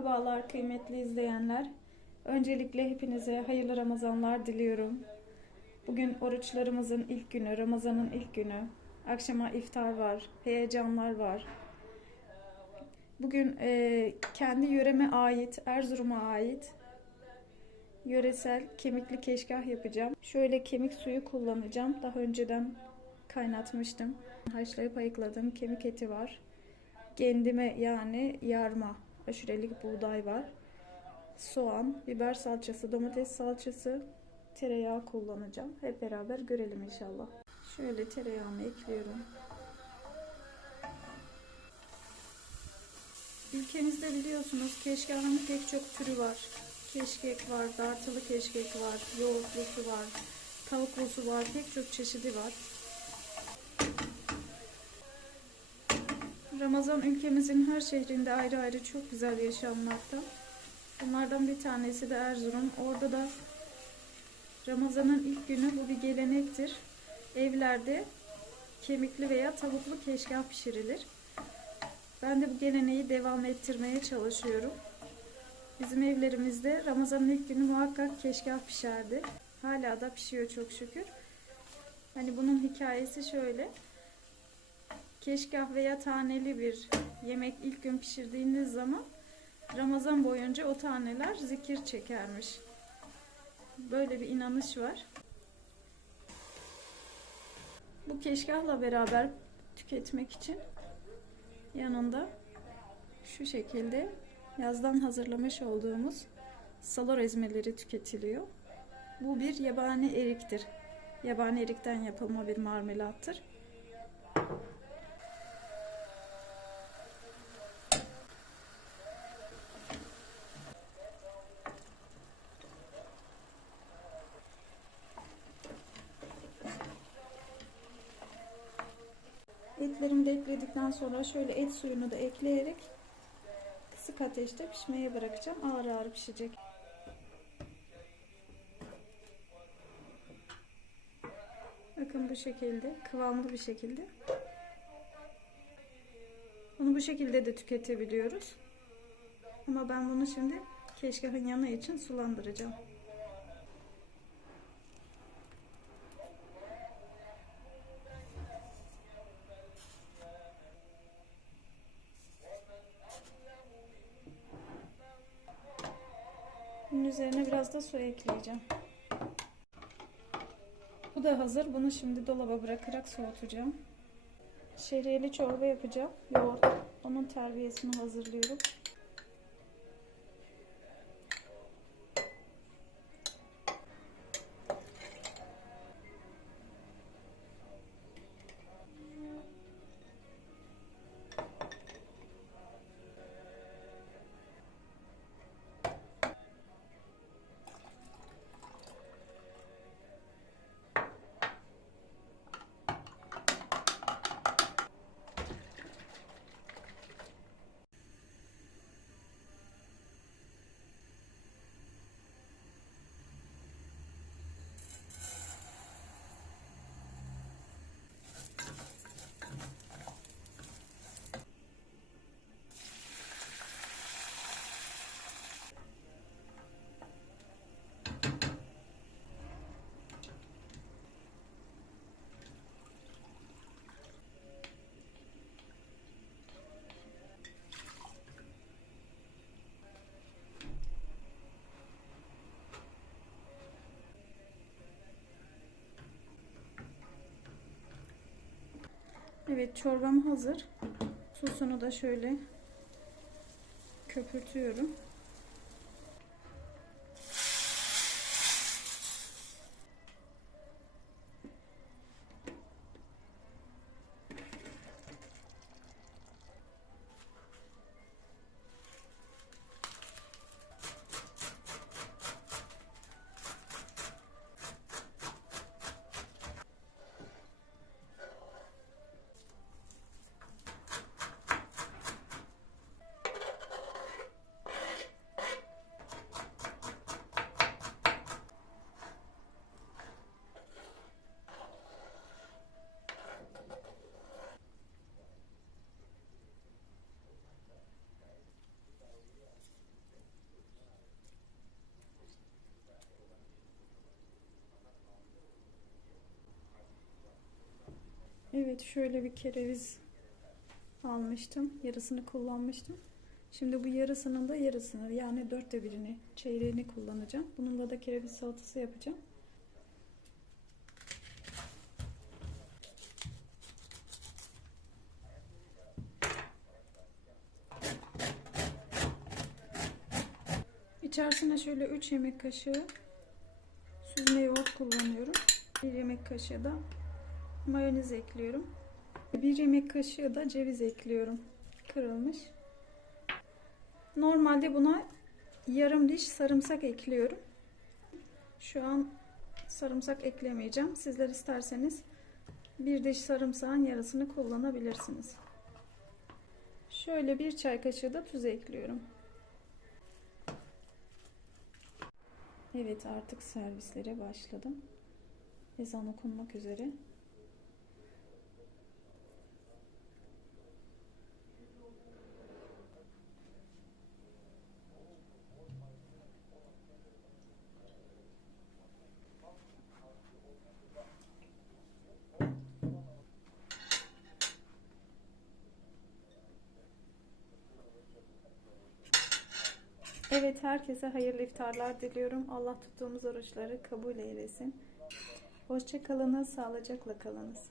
Merhabalar kıymetli izleyenler. Öncelikle hepinize hayırlı Ramazanlar diliyorum. Bugün oruçlarımızın ilk günü, Ramazan'ın ilk günü. Akşama iftar var, heyecanlar var. Bugün e, kendi yöreme ait, Erzurum'a ait yöresel kemikli keşkah yapacağım. Şöyle kemik suyu kullanacağım. Daha önceden kaynatmıştım. Haşlayıp ayıkladım. Kemik eti var. Kendime yani yarma, aşurelik buğday var. Soğan, biber salçası, domates salçası, tereyağı kullanacağım. Hep beraber görelim inşallah. Şöyle tereyağını ekliyorum. Ülkemizde biliyorsunuz keşkahın pek çok türü var. Keşkek var, dartılı keşkek var, yoğurtlusu var, tavuklusu var, pek çok çeşidi var. Ramazan ülkemizin her şehrinde ayrı ayrı çok güzel yaşanmakta. Bunlardan bir tanesi de Erzurum. Orada da Ramazan'ın ilk günü bu bir gelenektir. Evlerde kemikli veya tavuklu keşkah pişirilir. Ben de bu geleneği devam ettirmeye çalışıyorum. Bizim evlerimizde Ramazan'ın ilk günü muhakkak keşkah pişerdi. Hala da pişiyor çok şükür. Hani bunun hikayesi şöyle. Keşkah veya taneli bir yemek ilk gün pişirdiğiniz zaman Ramazan boyunca o taneler zikir çekermiş. Böyle bir inanış var. Bu keşkahla beraber tüketmek için yanında şu şekilde yazdan hazırlamış olduğumuz salor ezmeleri tüketiliyor. Bu bir yabani eriktir. Yabani erikten yapılma bir marmelattır. De ekledikten sonra şöyle et suyunu da ekleyerek kısık ateşte pişmeye bırakacağım. Ağır ağır pişecek. Bakın bu şekilde kıvamlı bir şekilde. Bunu bu şekilde de tüketebiliyoruz. Ama ben bunu şimdi keşkahın yanı için sulandıracağım. Bunun üzerine biraz da su ekleyeceğim. Bu da hazır. Bunu şimdi dolaba bırakarak soğutacağım. Şehriyeli çorba yapacağım. Yoğurt. Onun terbiyesini hazırlıyorum. Evet çorbam hazır. Sosunu da şöyle köpürtüyorum. Evet şöyle bir kereviz almıştım. Yarısını kullanmıştım. Şimdi bu yarısının da yarısını yani dörtte birini çeyreğini kullanacağım. Bununla da kereviz salatası yapacağım. İçerisine şöyle 3 yemek kaşığı süzme yoğurt kullanıyorum. 1 yemek kaşığı da mayonez ekliyorum. 1 yemek kaşığı da ceviz ekliyorum. Kırılmış. Normalde buna yarım diş sarımsak ekliyorum. Şu an sarımsak eklemeyeceğim. Sizler isterseniz bir diş sarımsağın yarısını kullanabilirsiniz. Şöyle bir çay kaşığı da tuz ekliyorum. Evet artık servislere başladım. Ezan okunmak üzere. Evet herkese hayırlı iftarlar diliyorum. Allah tuttuğumuz oruçları kabul eylesin. Hoşça kalınız, sağlıcakla kalınız.